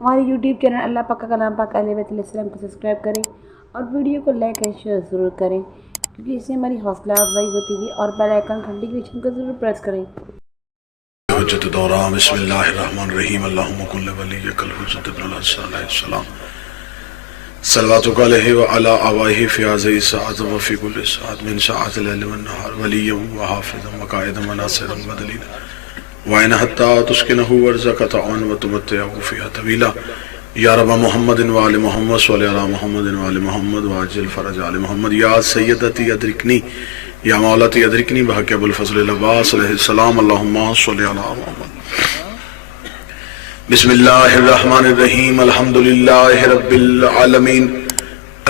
ہمارے YouTube channel اللہ پاک کا نام پاک اہل بیت علیہ السلام کو سبسکرائب کریں اور ویڈیو کو لائک اینڈ شیئر ضرور کریں، کیونکہ اس سے ہماری حوصلہ افزائی ہوتی ہے، اور بیل آئیکن گھنٹی کی نشان کو ضرور پریس کریں۔ حجت دوران بسم اللہ الرحمن الرحیم اللہم کل ولیک الحجت ابن الحسن علیہ السلام صلواتک علیہ وعلا آوائہ فی آزئی ساعت وفی کل ساعت من ساعت اللیل والنہار ولیا وحافظا وقائدا وناصرا ودلیلا وعین حتی تسکنہ ورزق طعان وتمتعہ فیہا طویلا یا رب محمد وآل محمد صلی اللہ علی محمد وآل محمد واجل فرج آل محمد یا سیدتی ادرکنی یا مولاتی ادرکنی بحق ابو الفضل العباس علیہ السلام اللہم صلی علی محمد۔ بسم اللہ الرحمن الرحیم الحمدللہ رب العالمین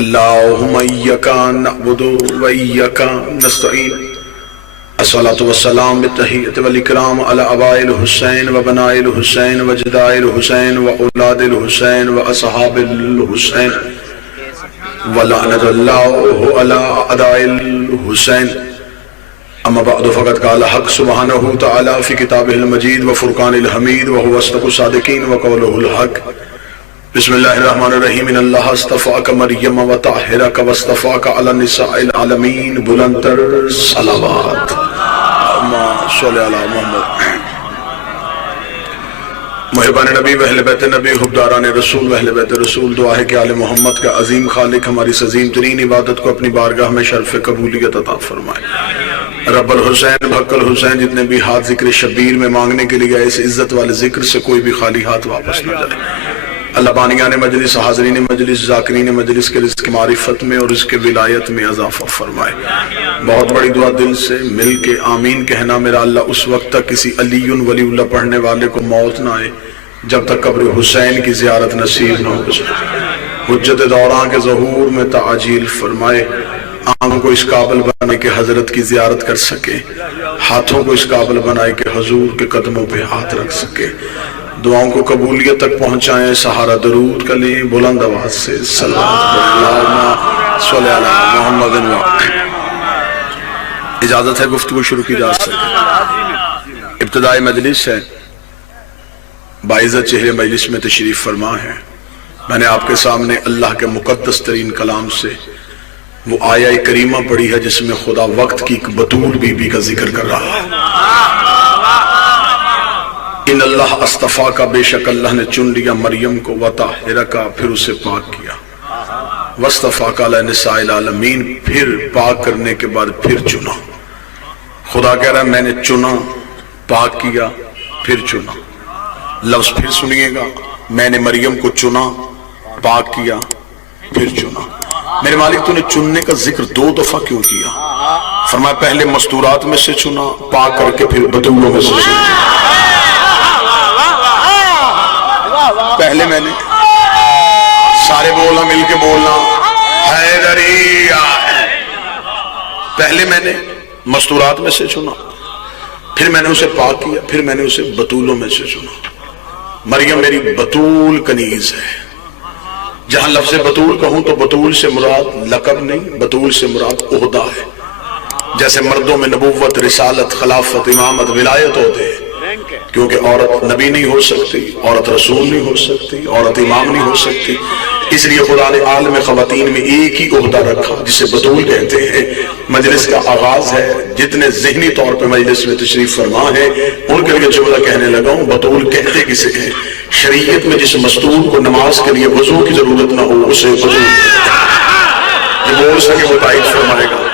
اللہم ایکا نعبد و ایکا نستعین الصلاة والسلام بالتحیت والاکرام علی اباء الحسین و بناء الحسین و جداء الحسین و اولاد الحسین و اصحاب الحسین ولعنت اللہ علی اعداء الحسین۔ اما بعد فقد قال حق سبحانہ تعالی فی کتابہ المجید و فرقان الحمید و هو اصدق الصادقین و قولہ الحق۔ بسم اللہ الرحمن الرحیم ان اللہ اصطفاک مریم و طاہرک و اصطفاک علی النساء العالمین بلندر صلوات اللہم صلی علی محمد۔ محبان نبی و اہل بیت نبی حبداران رسول و اہل بیت رسول، دعا ہے کہ آل محمد کا عظیم خالق ہماری اس عظیم ترین عبادت کو اپنی بارگاہ میں شرف قبولیت عطا فرمائے۔ رب الحسین بھق الحسین جتنے بھی ہاتھ ذکر شبیر میں مانگنے کے لیے اس عزت والے ذکر سے کوئی بھی خالی ہاتھ واپس نہ جائے۔ اللہ بانیان مجلس، حاضرین مجلس، ذاکرین مجلس کے رزق معرفت میں اور رزق ولایت میں اضافہ فرمائے۔ بہت بڑی دعا دل سے مل کے آمین کہنا، میرا اللہ اس وقت تک کسی علی ولی اللہ پڑھنے والے کو موت نہ آئے جب تک قبر حسین کی زیارت نصیب نہ ہو سکے۔ حجت دوران کے ظہور میں تعجیل فرمائے، آنکھوں کو اس قابل بنائے کہ حضرت کی زیارت کر سکے، ہاتھوں کو اس قابل بنائے کہ حضور کے قدموں پہ ہاتھ رکھ سکے، دعاؤں کو قبولیت تک پہنچائیں، سہارا درود کا لیں، بلند آواز سے صلوات اللہم صلی علی محمد و اجازت ہے گفتگو شروع کی جا سکے۔ ابتدائی مجلس ہے، باعزت چہرے مجلس میں تشریف فرما ہے۔ میں نے آپ کے سامنے اللہ کے مقدس ترین کلام سے وہ آیہ کریمہ پڑھی ہے جس میں خدا وقت کی ایک بطول بی بی کا ذکر کر رہا ہے۔ ان اللہ اصطفیٰ کا، بے شک اللہ نے چن لیا مریم کو، وطاہرہ کا، پھر اسے پاک کیا، واصطفیٰ کا علی نساء العالمین، پھر پاک کرنے کے بعد پھر چنا۔ خدا کہہ رہا ہے میں نے چنا، پاک کیا، پھر چنا۔ لفظ پھر سنیے گا، میں نے مریم کو چنا، پاک کیا، پھر چنا۔ میرے مالک تو نے چننے کا ذکر دو دفعہ کیوں کیا؟ فرمایا پہلے مستورات میں سے چنا، پاک کر کے پھر بطولوں میں سے چنا۔ پہلے میں نے سارے بولنا، مل کے بولنا، حیدری آئے، پہلے میں نے مستورات میں سے چنا، پھر میں نے اسے پاک کیا، پھر میں نے اسے بطولوں میں سے چنا۔ مریم میری بطول کنیز ہے۔ جہاں لفظ بطول کہوں تو بطول سے مراد لقب نہیں، بطول سے مراد عہدہ ہے۔ جیسے مردوں میں نبوت، رسالت، خلافت، امامت، ولایت ہوتے ہیں، کیونکہ عورت نبی نہیں ہو سکتی، عورت رسول نہیں ہو سکتی، عورت امام نہیں ہو سکتی، اس لیے خدا نے عالم خواتین میں ایک ہی عہدہ رکھا جسے بطول کہتے ہیں۔ مجلس کا آغاز ہے، جتنے ذہنی طور پہ مجلس میں تشریف فرما ہے ان کے لیے جملہ کہنے لگا ہوں، بطول کہتے کسے ہیں؟ شریعت میں جس مستور کو نماز کے لیے وضو کی ضرورت نہ ہو اسے وضو، جو بول سکے وہ تائید فرمائے گا۔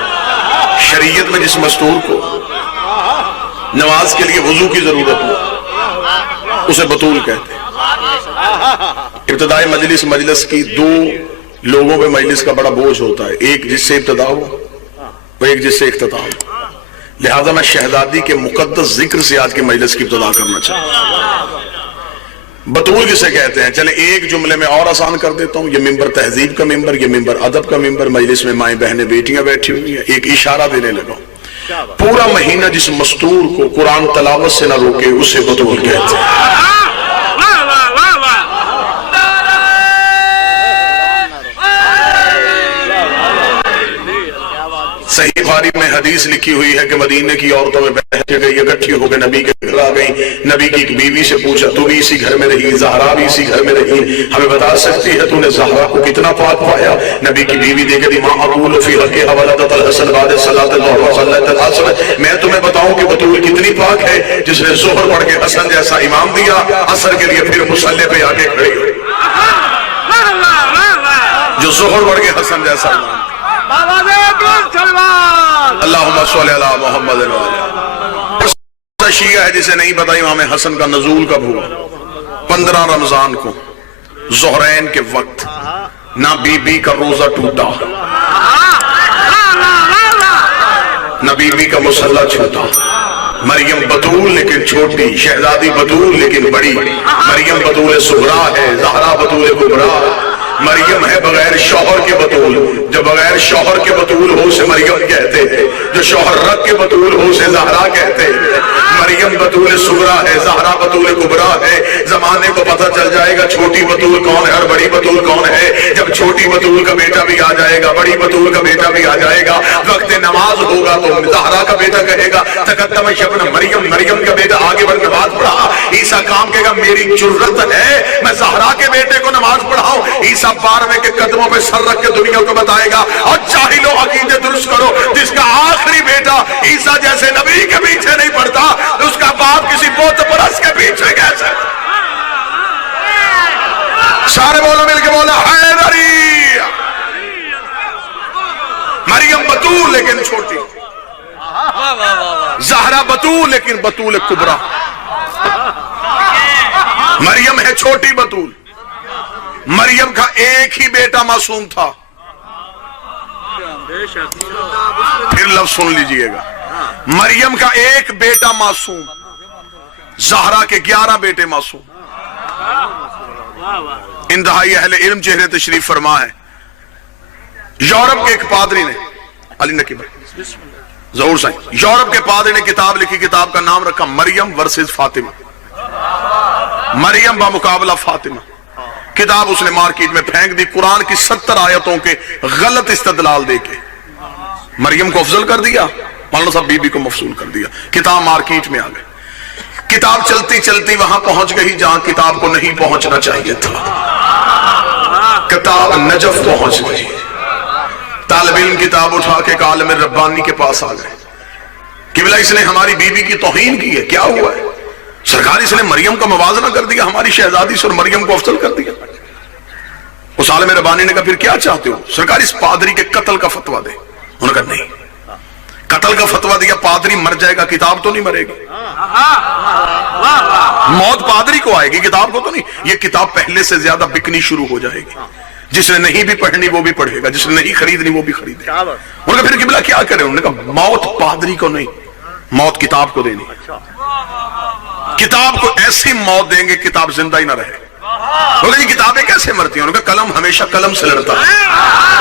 شریعت میں جس مستور کو نماز کے لیے وضو کی ضرورت ہو اسے بطول کہتے ہیں۔ ابتدائی مجلس کی دو لوگوں پہ مجلس کا بڑا بوجھ ہوتا ہے، ایک جس سے ابتدا ہو، وہ ایک جس سے اختتام ہو۔ لہذا میں شہزادی کے مقدس ذکر سے آج کی مجلس کی ابتدا کرنا چاہتا ہوں۔ بطول کسے کہتے ہیں؟ چلے ایک جملے میں اور آسان کر دیتا ہوں، یہ ممبر تہذیب کا ممبر، یہ ممبر ادب کا ممبر، مجلس میں مائیں بہنیں بیٹیاں بیٹھی ہوئی ہیں، ایک اشارہ دینے لگا ہوں۔ پورا مہینہ جس مستور کو قرآن تلاوت سے نہ روکے اسے بطول کہتے ہیں۔ صحیح बुखारी में हदीस लिखी हुई है कि मदीने की औरतों में बहस गई, इकट्ठी होकर नबी के घर आ गई। नबी की एक बीवी से पूछा, तू भी इसी घर में रही, ज़हरा भी इसी घर में रही, हमें बता सकती है तूने ज़हरा को कितना पाक पाया? नबी की बीवी देखे दी, माँ अकूल फी हक़्क़ि वलदतल हसन बाद सलातल ज़ुहर व सल्लतल असर। मैं तुम्हें बताऊं कि बतूल कितनी पाक है, जिसने ज़ोहर पढ़ के हसन जैसा इमाम दिया, असर के लिए फिर मुसल्ले पे आके खड़ी हुई, जो ज़ोहर पढ़ के हसन जैसा इमाम। अल्लाहुम्मा सल्ली अला मुहम्मद व अला। शिया है जिसे नहीं पता इमाम हसन का नज़ूल कब हुआ। 15 रमजान को ज़ोहरैन के वक्त ना बीबी का रोजा टूटा, ना बीबी का मुसल्ला छूटा। मरियम बतूल लेकिन छोटी, शहजादी बतूल लेकिन बड़ी। मरियम बतूल सुगरा है, ज़हरा बतूल कुबरा। मरियम है बगैर शौहर के बतूल, जो बगैर शौहर के बतूल हो से मरियम कहते हैं, जो शौहर रख के बतूल हो से ज़हरा कहते हैं। मरियम बतूल सुगरा है, ज़हरा बतूल कुबरा है। जमाने को पता चल जाएगा छोटी बतूल कौन है और बड़ी बतूल कौन है, जब छोटी बतूल का बेटा भी आ जाएगा, बड़ी बतूल का बेटा भी आ जाएगा। वक्त नमाज होगा तो ज़हरा का बेटा कहेगा तकद्दम शब्न मरियम, मरियम का बेटा आगे बढ़ नमाज पढ़ा। ईसा काम कहेगा मेरी जुर्रत है मैं ज़हरा के बेटे को नमाज पढ़ाऊं। ईसा 12वें के कदमों पे सर रख के दुनिया को बताएगा, और चाहिलो अकीदे दुरुस्त करो। जिसका आखिरी बेटा ईसा जैसे नबी के पीछे नहीं पड़ता, उसका बाप किसी बोत परस के पीछे कैसे? सारे बोलो मिलके बोला हैदरी। मरियम बतूल लेकिन छोटी, ज़हरा बतूल लेकिन बतूल कुबरा। मरियम है छोटी बतूल। मरियम का एक ही बेटा मासूम था। फिर लफ्ज सुन लीजिएगा, मरियम का एक बेटा मासूम, ज़हरा के 11 बेटे मासूम। इंतहाई अहले इल्म चेहरे तशरीफ फरमा है। यूरोप के एक पादरी ने, अली नकीब जरूर साईं, यूरोप के पादरी ने किताब लिखी, किताब का नाम रखा मरियम वर्सेस फातिमा। मरियम बा मुकाबला फातिमा। किताब उसने मार्केट में फेंक दी, कुरान की 70 आयतों के गलत इस्तदलाल देके मरियम को अफजल कर दिया, मौलाना साहब बीबी को मफसूल कर दिया। किताब मार्केट में आ गई। किताब चलती चलती वहां पहुंच गई जहां किताब को नहीं पहुंचना चाहिए था। किताब नजफ पहुंच गई। तालिब इल्म किताब उठा के आलिम रब्बानी के पास आ गए कि बोला इसने हमारी बीबी की तौहीन की है, क्या हुआ है? सरकार इसने मरियम का मवाजना कर दिया, हमारी शहजादी से, और मरियम को अफजल कर दिया। उस आलिम रब्बानी ने कहा फिर क्या चाहते हो? सरकार इस पादरी के कत्ल का फतवा दे। उन्होंने कहा नहीं, कत्ल का फतवा दिया, पादरी मर जाएगा, किताब तो नहीं मरेगी। मौत पादरी को आएगी, किताब को तो नहीं। ये किताब पहले से ज्यादा बिकनी शुरू हो जाएगी। जिसने नहीं भी पढ़नी वो भी पढ़ेगा, जिसने नहीं खरीदनी वो भी खरीदेगा। उन्होंने कहा फिर किबला क्या करें? उन्होंने कहा मौत पादरी को नहीं, मौत किताब को देनी। किताब को ऐसी मौत देंगे किताब जिंदा ही ना रहे। बोले जी किताबें कैसे मरती हैं? उनका कलम हमेशा कलम से लड़ता है,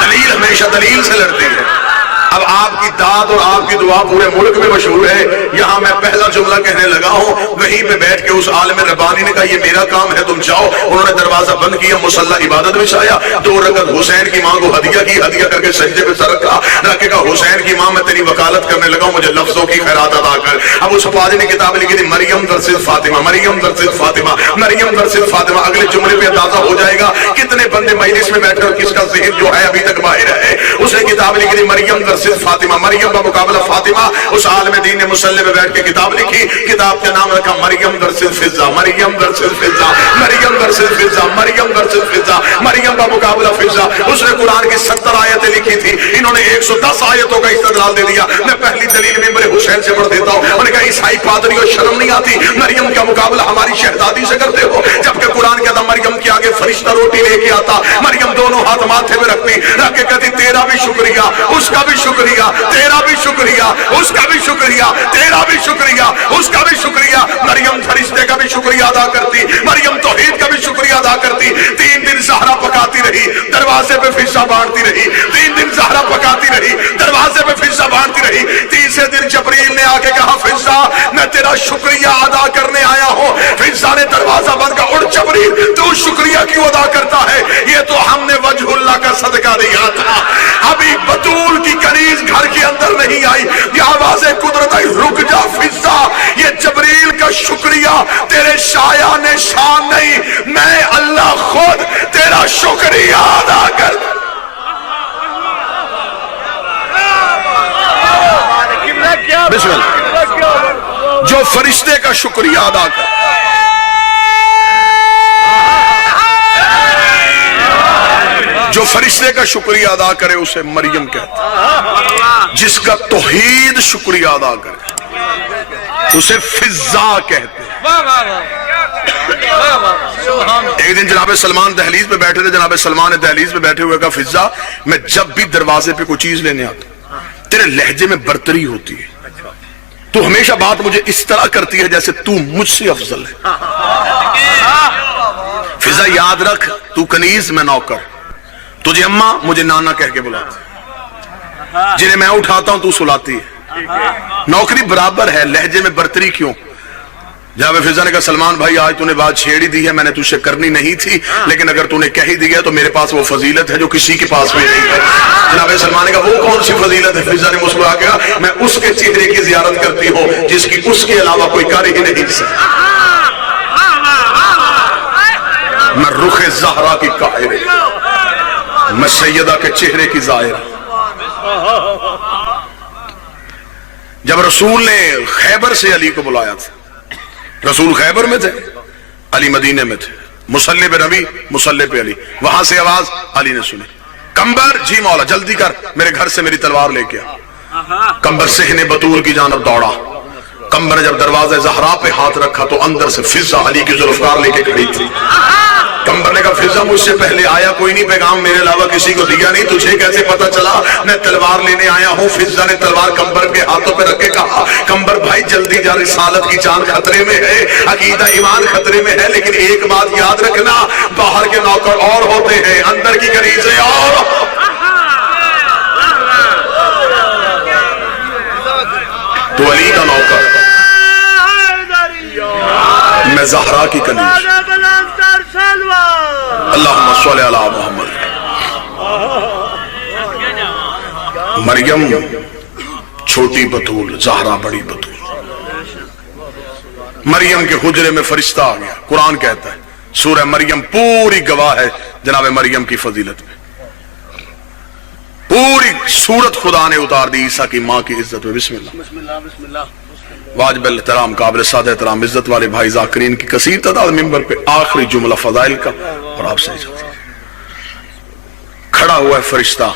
दलील हमेशा दलील से लड़ती है। अब आपकी दाद और आपकी दुआ पूरे मुल्क में मशहूर है। यहाँ मैं पहला जुमला कहने लगा हूँ, वहीं पे बैठ के उस आलिम रब्बानी ने कहा ये मेरा काम है, तुम जाओ। उन्होंने दरवाजा बंद किया, मुसल्ला इबादत बिछाया, 2 रकअत हुसैन की मां को हदिया की, हदिया करके सजदे पे सर रखा, रखे का हुसैन की मां मैं तेरी वकालत करने लगा हूं, मुझे लफ्जों की खैरात अदा कर। अब उस पादरी ने किताब लिखी थी Maryam versus Fatima, Maryam versus Fatima, Maryam versus Fatima. अगले जुमले पे अंदाजा हो जाएगा कितने बंदे मजलिस में बैठे और किसका ज़हन जो है अभी तक बाहर है। उसने किताब लिखी थी मरियम फातिमा, मरियम का मुकाबला फातिमा। उस आलिम दीन ने मुसल्ले पे बैठ के किताब लिखी, किताब का नाम रखा मरियम वर्सेस फिज़ा, मरियम वर्सेस फिज़ा, मरियम वर्सेस फिज़ा, मरियम वर्सेस फिज़ा, मरियम का मुकाबला फिज़ा। उसने कुरान की 70 आयतें लिखी थी, इन्होंने 110 आयतों का इस्तदलाल दे दिया। मैं पहली दलील मिंबर हुसैन से पढ़ देता हूं। उन्होंने कहा ईसाई पादरी को शर्म नहीं आती, मरियम का मुकाबला हमारी शहजादी से करते हो, जबकि कुरान कहता मरियम के आगे फरिश्ता रोटी लेके आता, मरियम दोनों हाथ माथे में रखती, रख के कहती तेरा भी शुक्रिया, उसका भी शुक्रिया, तेरा भी शुक्रिया, उसका भी शुक्रिया, तेरा भी शुक्रिया, उसका भी शुक्रिया। मरियम फरिश्ते का भी शुक्रिया अदा करती, मरियम तौहीद का भी शुक्रिया अदा करती। 3 दिन ज़हरा पकाती रही, दरवाजे पे फिज़ा बांटती रही। 3 दिन ज़हरा पकाती रही, दरवाजे पे फिज़ा बांटती रही। तीसरे दिन जबरील ने आके कहा फिज़ा मैं तेरा शुक्रिया अदा करने आया हूँ। फिज़ा ने दरवाजा बंद कर, उड़ जबरील तू शुक्रिया क्यों अदा करता है? ये तो हमने वजहुल्लाह का सदका दिया था। अभी बतूल की कनीज घर के अंदर نہیں آئی، یہ آواز قدرت آئی، رک جا فضا، یہ جبریل کا شکریہ تیرے شایان شان نہیں، میں اللہ خود تیرا شکریہ ادا کر۔ بسم اللہ، جو فرشتے کا شکریہ ادا کر، جو فرشتے کا شکریہ ادا کرے اسے مریم کہتے ہیں، جس کا توحید شکریہ ادا کرے اسے فضا کہتے ہیں۔ ایک دن جناب سلمان دہلیز پہ بیٹھے تھے، جناب سلمان نے دہلیز پہ بیٹھے ہوئے کہا فضا میں جب بھی دروازے پہ کوئی چیز لینے آتا ہوں تیرے لہجے میں برتری ہوتی ہے، تو ہمیشہ بات مجھے اس طرح کرتی ہے جیسے تو مجھ سے افضل ہے۔ فضا یاد رکھ، تو کنیز میں نوکر، تجھے اماں مجھے نانا کہہ کے بلاتی، جنہیں میں اٹھاتا ہوں تو سلاتی ہے، نوکری برابر ہے، لہجے میں برتری کیوں؟ جناب فضا نے کہا سلمان بھائی آج تو نے بات چھیڑی دی ہے، میں نے تجھ سے کرنی نہیں تھی، لیکن اگر تو نے کہہ ہی دیا تو میرے پاس وہ فضیلت ہے جو کسی کے پاس بھی نہیں ہے۔ جناب سلمان نے کہا وہ کون سی فضیلت ہے؟ فضا نے مسکرا کے کہا میں اس کے چہرے کی زیارت کرتی ہوں جس کی اس کے علاوہ کوئی کر ہی نہیں سکتا، میں رخ زہرا کی قاہر، میں سیدہ کے چہرے کی ظاہر۔ جب رسول نے خیبر سے علی کو بلایا تھا، رسول خیبر میں تھے، علی مدینے میں تھے، مصلی پہ نبی، مصلی پہ علی، وہاں سے آواز علی نے سنی، کمبر جی مولا جلدی کر میرے گھر سے میری تلوار لے کے آ۔ کمبر صحن بطول کی جانب دوڑا، کمبر نے جب دروازے زہرا پہ ہاتھ رکھا تو اندر سے فضا علی کی ذوالفقار لے کے کھڑی تھی۔ کمبر نے کہا فضا مجھ سے پہلے آیا کوئی نہیں، پیغام میرے علاوہ کسی کو دیا نہیں، تجھے کیسے پتا چلا؟ میں تلوار لینے آیا ہوں۔ فضا نے تلوار کمبر کے ہاتھوں پہ رکھ کے کہا کمبر بھائی جلدی جا، رسالت کی جان خطرے میں ہے، عقیدہ ایمان خطرے میں ہے، لیکن ایک بات یاد رکھنا، باہر کے نوکر اور ہوتے ہیں، اندر کی کنیزیں اور۔ تو علی کا نوکر، میں زہرا کی کنیز، اللہم صلی علی محمد۔ مریم چھوٹی بطول، زہرا بڑی بطول۔ مریم کے حجرے میں فرشتہ آ گیا، قرآن کہتا ہے سورہ مریم پوری گواہ ہے جناب مریم کی فضیلت میں، پوری سورت خدا نے اتار دی عیسیٰ کی ماں کی عزت میں۔ بسم اللہ۔ واجب الاحترام، قابل سادہ احترام، عزت والے بھائی ذاکرین کی کثیر تعداد ممبر پہ آخری جملہ فضائل کا اور آپ سے اجازت۔ کھڑا ہوا ہے فرشتہ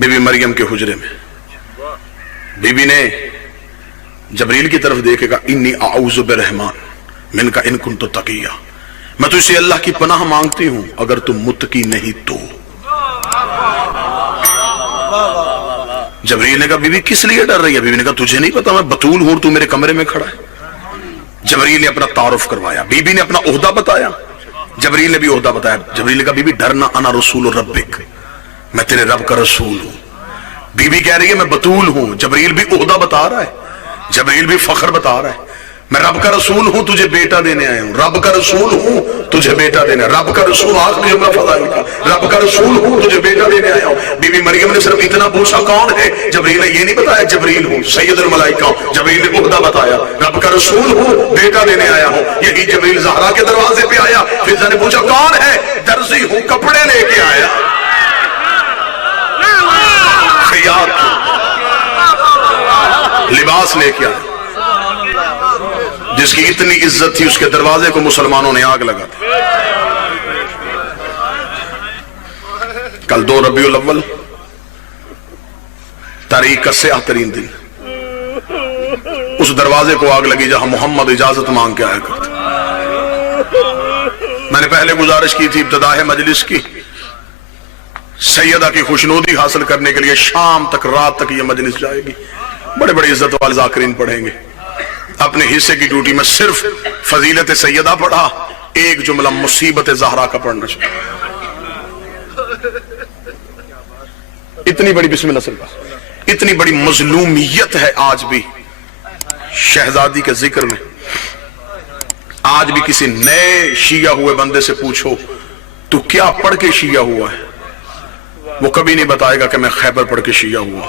بی بی مریم کے حجرے میں، بی بی نے جبریل کی طرف دیکھے گا انی اعوذ برحمان من کا ان کنت تقیہ، میں تو اسے اللہ کی پناہ مانگتی ہوں اگر تم متقی نہیں تو۔ جبریل نے کہا بی بی کس لیے ڈر رہی ہے؟ بی بی نے کہا تجھے نہیں پتا میں بطول ہوں، تو میرے کمرے میں کھڑا ہے۔ جبریل نے اپنا تعارف کروایا، بی بی نے اپنا عہدہ بتایا، جبریل نے بھی عہدہ بتایا۔ جبریل نے کہا بی بی ڈرنا، انا رسول ربک، میں تیرے رب کا رسول ہوں۔ بی بی کہہ رہی ہے میں بطول ہوں، جبریل بھی عہدہ بتا رہا ہے، جبریل بھی فخر بتا رہا ہے، میں رب کا رسول ہوں تجھے بیٹا دینے آیا ہوں، رب کا رسول ہوں تجھے بیٹا دینے، رب کا رسول، آخری جملہ فضائل کا، رب کا رسول ہوں تجھے بیٹا دینے آیا ہوں۔ بی بی مریم نے صرف اتنا پوچھا کون ہے؟ جبریل نے یہ نہیں بتایا جبریل ہوں سید الملائکہ، جبریل نے عہدہ بتایا رب کا رسول ہوں بیٹا دینے آیا ہوں۔ یہی جبریل زہرا کے دروازے پہ آیا، فضا نے پوچھا کون ہے؟ درزی ہوں کپڑے لے کے آیا، خیاط لباس لے کے آیا، جس کی اتنی عزت تھی اس کے دروازے کو مسلمانوں نے آگ لگا دی۔ کل 2 ربیع الاول تاریخ کا سیاہ ترین دن، اس دروازے کو آگ لگی جہاں محمد اجازت مانگ کے آیا کرتے۔ میں نے پہلے گزارش کی تھی ابتداء مجلس کی، سیدہ کی خوشنودی حاصل کرنے کے لیے شام تک رات تک یہ مجلس جائے گی، بڑے بڑے عزت والے ذاکرین پڑھیں گے۔ اپنے حصے کی ڈیوٹی میں صرف فضیلت سیدہ پڑھا، ایک جملہ مصیبت زہرا کا پڑھنا چاہیے۔ اتنی بڑی بسم اللہ صلی اللہ، اتنی بڑی مظلومیت ہے آج بھی شہزادی کے ذکر میں۔ آج بھی کسی نئے شیعہ ہوئے بندے سے پوچھو تو کیا پڑھ کے شیعہ ہوا ہے، وہ کبھی نہیں بتائے گا کہ میں خیبر پڑھ کے شیعہ ہوا۔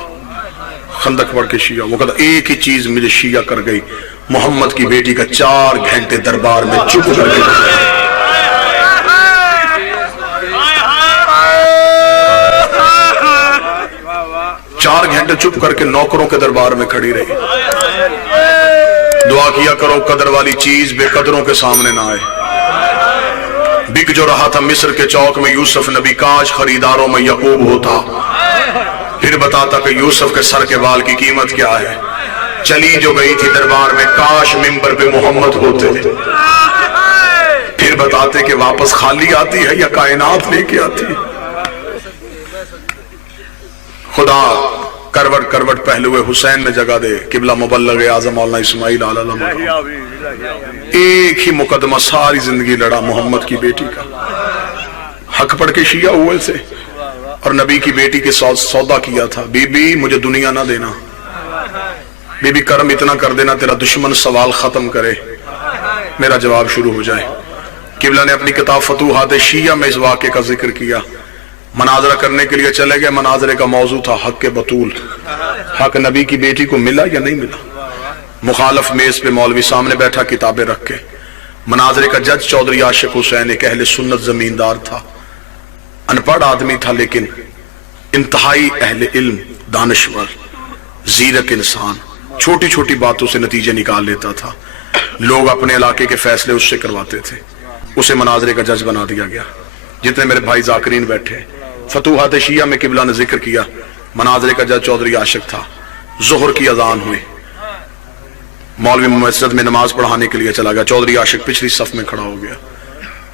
खंदक पढ़ के शिया, वो कहता एक ही चीज मुझे शिया कर गई, मोहम्मद की बेटी का 4 घंटे दरबार में चुप करके 4 घंटे चुप करके नौकरों के दरबार में खड़ी रही। दुआ किया करो कदर वाली चीज बेकदरों के सामने ना आए। बिक जो रहा था मिस्र के चौक में यूसुफ नबी, काश खरीदारों में यकूब होता, फिर बताता कि यूसुफ के सर के बाल की कीमत क्या है। चली जो गई थी दरबार में, काश मिंबर पे मोहम्मद होते, फिर बताते कि वापस खाली आती है या कायनात लेके आती है। खुदा करवट करवट पहलुए हुसैन में जगह दे, किबला मुबल्लग आज़म मौलाना इस्माइल आला, एक ही मुकदमा सारी जिंदगी लड़ा मोहम्मद की बेटी का। हक पढ़ के शिया हुए से और नबी की बेटी के सौदा किया था। बीबी मुझे दुनिया ना देना, बीबी कर्म इतना कर देना तेरा दुश्मन सवाल खत्म करे, मेरा जवाब शुरू हो जाए। किबला ने अपनी किताब फतूहात शिया में इस वाक़े का जिक्र किया। मनाजरा करने के लिए चले गए, मनाजरे का मौजू था हक के बतूल, हक नबी की बेटी को मिला या नहीं मिला। मुखालफ मेज पे मौलवी सामने बैठा किताबें रख के। मनाजरे का जज चौधरी आशिक हुसैन एक अहले सुन्नत जमींदार था, अनपढ़ आदमी था लेकिन इंतहाई अहले इल्म, दानश्वर, जीरक इंसान, छोटी छोटी बातों से नतीजे निकाल लेता था। लोग अपने इलाके के फैसले उससे करवाते थे। उसे मनाजरे का जज बना दिया गया। जितने मेरे भाई जाकरीन बैठे, फतूहात शिया में किबला ने जिक्र किया, मनाजरे का जज चौधरी आशिक था। जोहर की अजान हुई, मौलवी मस्जिद में नमाज पढ़ाने के लिए चला गया। चौधरी आशिक पिछली सफ में खड़ा हो गया।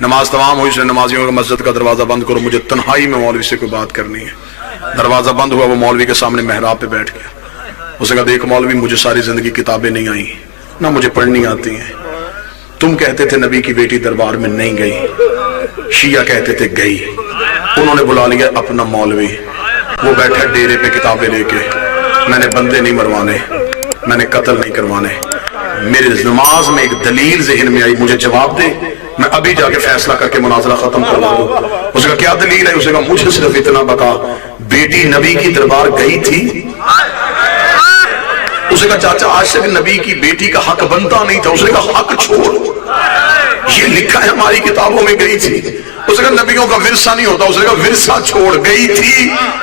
नमाज तमाम हुई, उसने नमाजियों का मस्जिद का दरवाजा बंद करो, मुझे तन्हाई में मौलवी से कोई बात करनी है। दरवाजा बंद हुआ, वो मौलवी के सामने मेहराब पे बैठ गया। उसने कहा देख मौलवी, मुझे सारी जिंदगी किताबें नहीं आई, ना मुझे पढ़नी आती है। तुम कहते थे नबी की बेटी दरबार में नहीं गई, शिया कहते थे गई। उन्होंने बुला लिया अपना मौलवी, वो बैठा डेरे पे किताबें लेके। मैंने बंदे नहीं मरवाने, मैंने कत्ल नहीं करवाने। मेरे नमाज में एक दलील ज़हन में आई, मुझे जवाब दे, मैं अभी जाके फैसला करके मुनाजरा खत्म करवा दूं। उसका क्या दलील है? उसने कहा मुझे सिर्फ इतना बता, बेटी नबी की दरबार गई थी? उसने कहा चाचा आशिक नबी की बेटी का हक बनता नहीं था। उसने कहा हक छोड़, ये लिखा है हमारी किताबों में गई थी। उसने कहा नबियों का विरसा नहीं होता। उसने कहा विरसा छोड़, गई थी।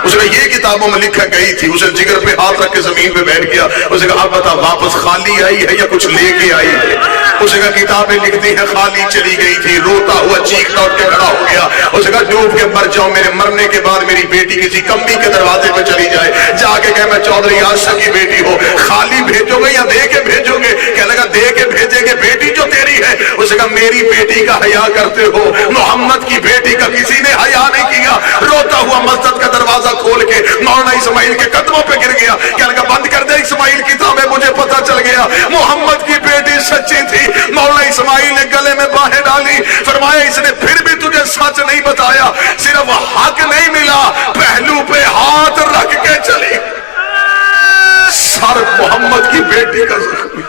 उसने कहा ये किताबों में लिखा गई थी। उसे जिगर पे हाथ रख के जमीन पे बैठ गया। उसने कहा अब बता वापस खाली आई है या कुछ लेके आई है? उसने कहा किताबें लिखती है खाली चली गई थी। रोता हुआ चीखता उठ के खड़ा हो गया। उसने कहा डूब के मर जाओ, मेरे मरने के बाद मेरी बेटी किसी कमी के दरवाजे पे चली जाए, जाके कहे मैं चौधरी आशिक की बेटी हो। खाली भेजोगे या दे के भेजोगे? कहने लगा दे के भेजेंगे, बेटी जो तेरी है। उसने कहा मेरी बेटी का हया करते हो, मोहम्मद की बेटी का किसी ने हया नहीं किया। रोता हुआ मस्जिद का दरवाजा खोल के मौलाना इस्माइल के कदमों पे गिर गया। कहने लगा बंद कर दे इस्माइल किताबें, मुझे पता चल गया मोहम्मद की बेटी सच्ची थी। मौलाना इस्माइल ने गले में बाहें डाली, फरमाया इसने फिर भी तुझे सच नहीं बताया, सिर्फ हक नहीं मिला, पहलू पे हाथ रख के चली। सर मोहम्मद की बेटी का जख्म,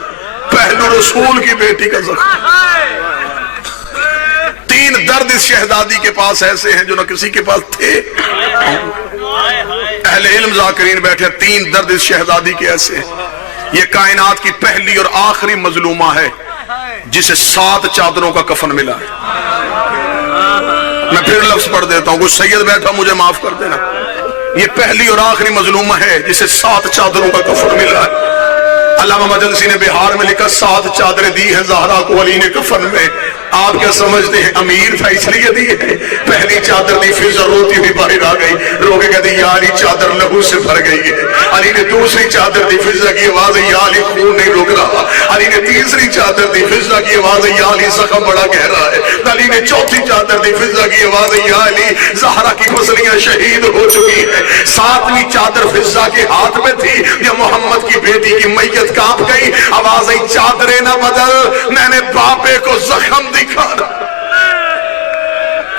पहलू रसूल की बेटी का जख्म। 3 दर्द इस शहजादी के पास ऐसे हैं जो न किसी के पास थे। अहले इल्म ज़ाकिरीन बैठे, 3 दर्द इस शहजादी के ऐसे हैं। ये कायनात की पहली और आखिरी मजलूमा है जिसे 7 चादरों का कफन मिला है। मैं फिर लफ्ज पढ़ देता हूं, कुछ सैयद बैठा मुझे माफ कर देना। ये पहली और आखिरी मजलूमा है जिसे 7 चादरों का कफन मिला है। अल्लामा मजलसी ने बिहार में लिखा 7 चादरें दी है ज़हरा को अली ने कफन में। आप क्या समझते हैं अमीर था इसलिए दी है? पहली चादर दी, फिजा रोती हुई बाहर आ गई, रो के कहती या अली चादर लहू से भर गई है। अली ने दूसरी चादर दी, फिजा की आवाज या अली खून नहीं रुक रहा। अली ने तीसरी चादर दी, फिजा की आवाज या अली जख्म बड़ा गहरा है। अली ने चौथी चादर दी, फिजा की आवाज या अली ज़हरा की फसलियां शहीद हो चुकी है। 7वीं चादर फिजा के हाथ में थी, या मोहम्मद की बेटी की मैयत कांप गई। आवाज आई चादरें न बदल, मैंने बापे को जख्म दिखाना।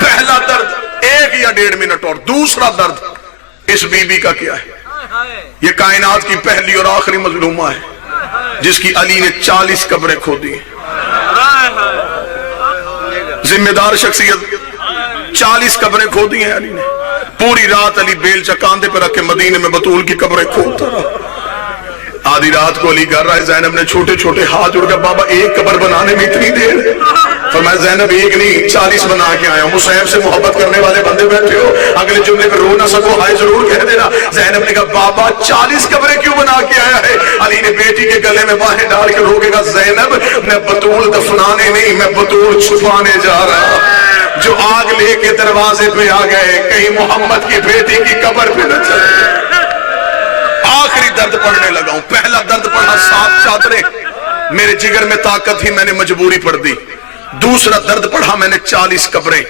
पहला दर्द 1 या 1.5 मिनट, और दूसरा दर्द इस बीबी का क्या है? ये कायनात की पहली और आखिरी मजलूमा है जिसकी अली ने 40 कब्रें खोदी। जिम्मेदार शख्सियत, 40 कब्रें खोदी हैं अली ने। पूरी रात अली बेलचा कांधे पर रख के मदीने में बतूल की कब्रें खोदता रहा। आधी रात को अली कर रहा है, ज़ैनब ने छोटे छोटे हाथ जोड़ कर, बाबा एक कब्र बनाने में इतनी देर? फरमाया ज़ैनब एक नहीं 40 बना के आया हूं। मुसैब से मोहब्बत करने वाले बंदे बैठे हो, अगले जुमले पे रो ना सको हाय जरूर कह देना। ज़ैनब ने कहा बाबा 40 कब्रें क्यों बना के आया है? अली ने बेटी के गले में बाहें डाल के रोकेगा, ज़ैनब मैं बतूल दफनाने नहीं, मैं बतूल छुपाने जा रहा। जो आग लेके दरवाजे पे आ गए, कहीं मोहम्मद की बेटी की कब्र पे न चले। आखिरी दर्द पढ़ने लगा हूं। पहला दर्द पढ़ा 7 चादरें, मेरे जिगर में ताकत थी मैंने मजबूरी पढ़ दी। दूसरा दर्द पढ़ा मैंने 40 कब्रें,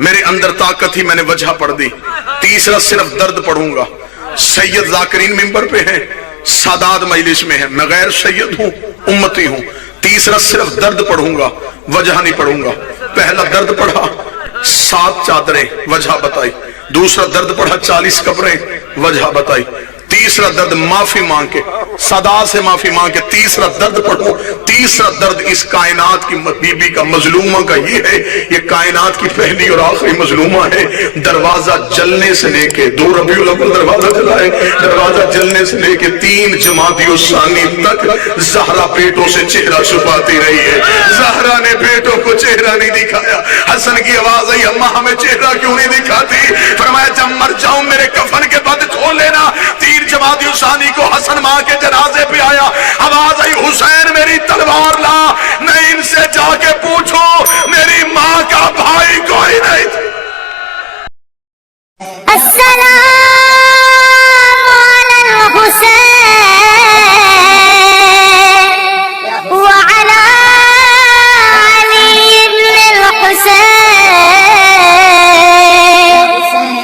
मेरे अंदर ताकत थी मैंने वजह पढ़ दी। तीसरा सिर्फ दर्द पढ़ूंगा। सैयद जाकिरीन मिंबर पे हैं, सादात मजलिस में है, मैं गैर सैयद हूं, उम्मती हूं। तीसरा सिर्फ दर्द पढ़ूंगा, वजह नहीं पढ़ूंगा। पहला दर्द पढ़ा 7 चादरें, वजह बताई। दूसरा दर्द पढ़ा 40 कब्रें, वजह बताई। तीसरा दर्द माफी मांग के, सदा से माफी मांग के तीसरा दर्द पढ़ो। तीसरा दर्द इस कायनात की बीबी का, मजलूमा का ये है, ये कायनात की पहली और आखिरी मजलूमा है। दरवाजा जलने से लेके 2 रबीउल अव्वल दरवाजा जलाए, दरवाजा जलने से लेके 3 जमादियो सानी तक ज़हरा पेटों से चेहरा छुपाती रही है। ज़हरा ने बेटों को चेहरा नहीं दिखाया। हसन की आवाज आई, अम्मा हमें चेहरा क्यों नहीं दिखाती? फरमाया जब मर जाऊं मेरे कफन के बाद खोल लेना। 3 जमादी उसानी को हसन मां के जनाजे पे आया, आवाज आई हुसैन मेरी तलवार ला। नहीं इनसे जाके पूछो मेरी मां का भाई कोई नहीं। अस्सलामु अलल हुसैन व अला अली इब्न अल हुसैन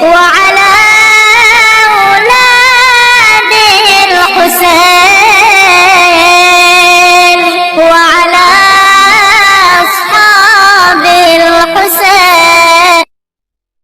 व अला हुसैन व अला अस्हाबे